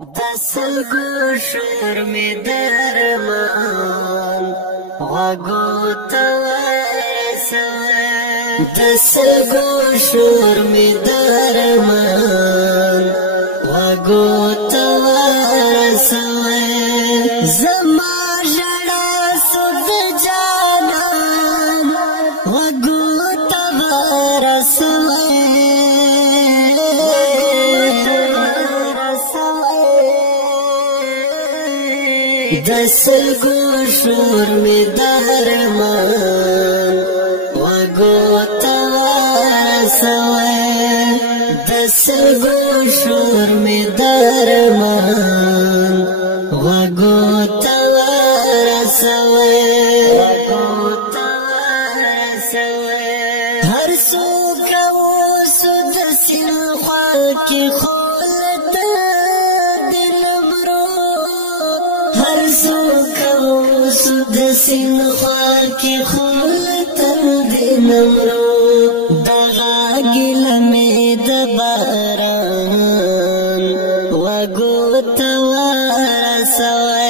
دسلګو شور می درمان غوږو ته ورسوه دسلګو شور می درمان غوږو ته ورسوه زما ژړا سود جانان غوږو ته ورسوه دسلګو شور می درمان غوږو ته ورسوه دسلګو شور می درمان غوږو ته ورسوه هر څوک اوس د سیند خوا کې د سین خوا کی خول تر دینمرو دغا گلمی د باران وگو تورسوه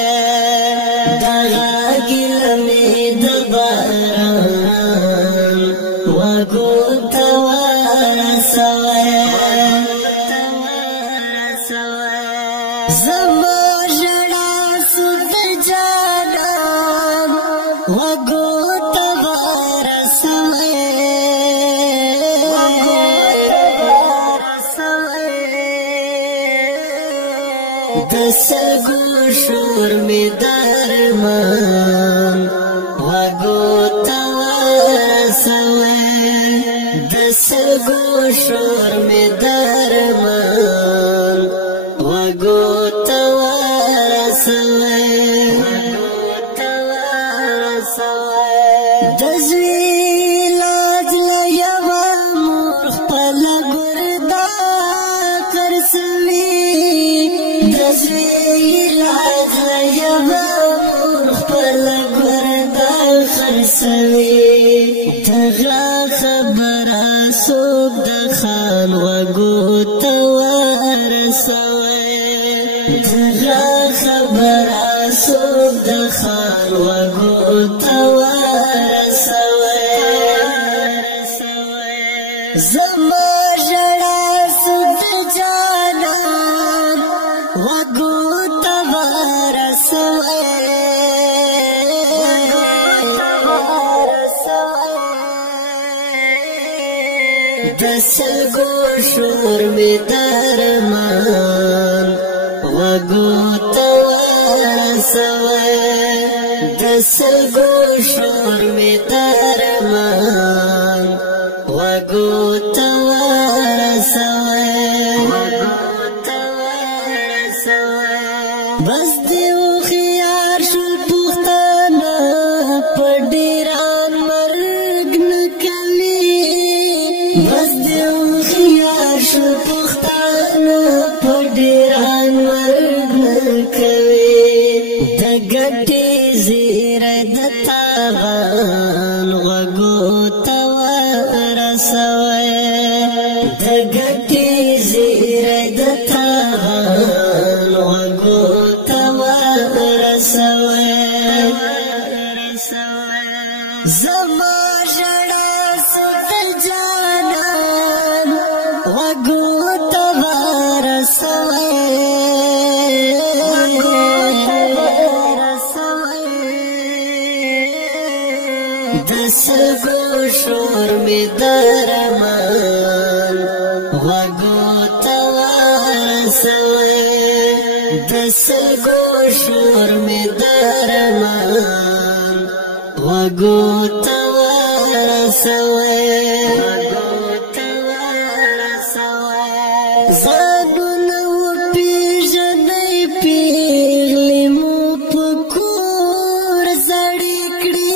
دغا گلمی د باران وگو تورسوه زما ژړا سود غوږو ته ورسوه دسلګو شور می درمان غوږو ته ورسوه دسلګو شور می درمان غوږو ته ورسوه دزوی لاج لیوا مور خپل ګردا کرسوي دزوی لاج لیوا مور خپل ګردا خرسوي تغلا خبره سوق د خان وګو ته ورسوي تغلا خبره سوق د خان وګو ته زما ژړا سود جانان غوږو ته ورسوه دسلګو شور می درمان غوږو ته ورسوه دسلګو شور می درمان غوږو ته ورسوه بس دې هوښیار شول پښتانه په ډیران مرګ نه کوي بس دې هوښیار شول پښتانه په ډیران مرګ نه کوي د ګټې زیری د تاوان غوږو ته د ګټې زیری د تاوان غوږو ته ورسوه زما ژړا سود جانان غوږو ته ورسوه دسلګو شور می درمان غوږو ته ورسوه دسلګو شور می درمان غوږو ته ورسوه ځانونه وپېژنئ پیغلې مو په کور زړې کړي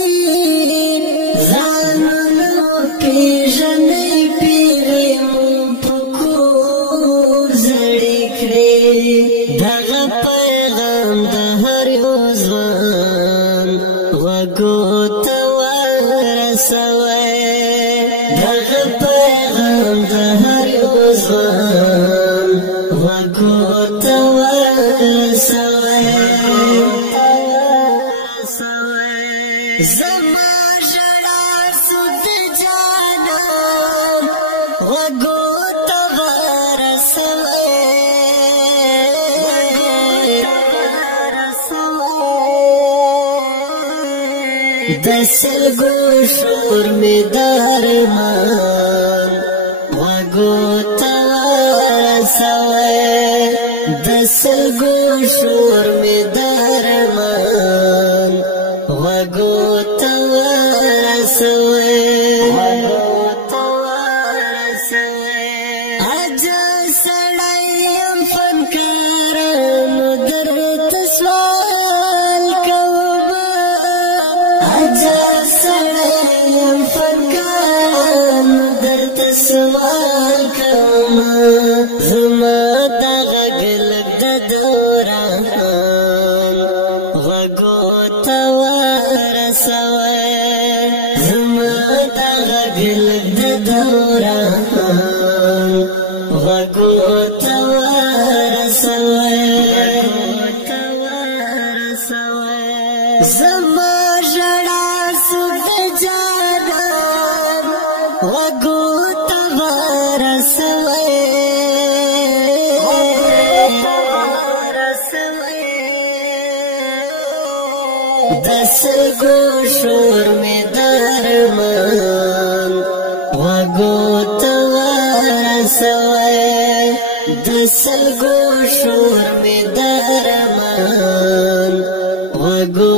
ځانونه وپېژنئ پیغلې مو په کور زړې کړي دغه پیغام د هر یو ځوان غوږو ته ورسوه دغه پیغام د هر یو ځوان غوږو ته ورسوه زما ژړا سود جانا غوږو ته ورسوي د سلګو شور مې درمان غوږو ته ورسوي د سلګو شور مې درمان غوږو ته ورسوي عجز سړی یم فنکار نو درته سوال کومه عجز سړی یم فنکار نو درته سوال کومه زما دغه ګلک د دوران غوږو ته ورسوي زما دغه ګلک د دوران غوږو ته ورسوي زما ژړا سود جانان غوږو ته ورسوي د سلګو شور مې درمان غوږو ته ورسوي د سلګو شور مې درمان غوږو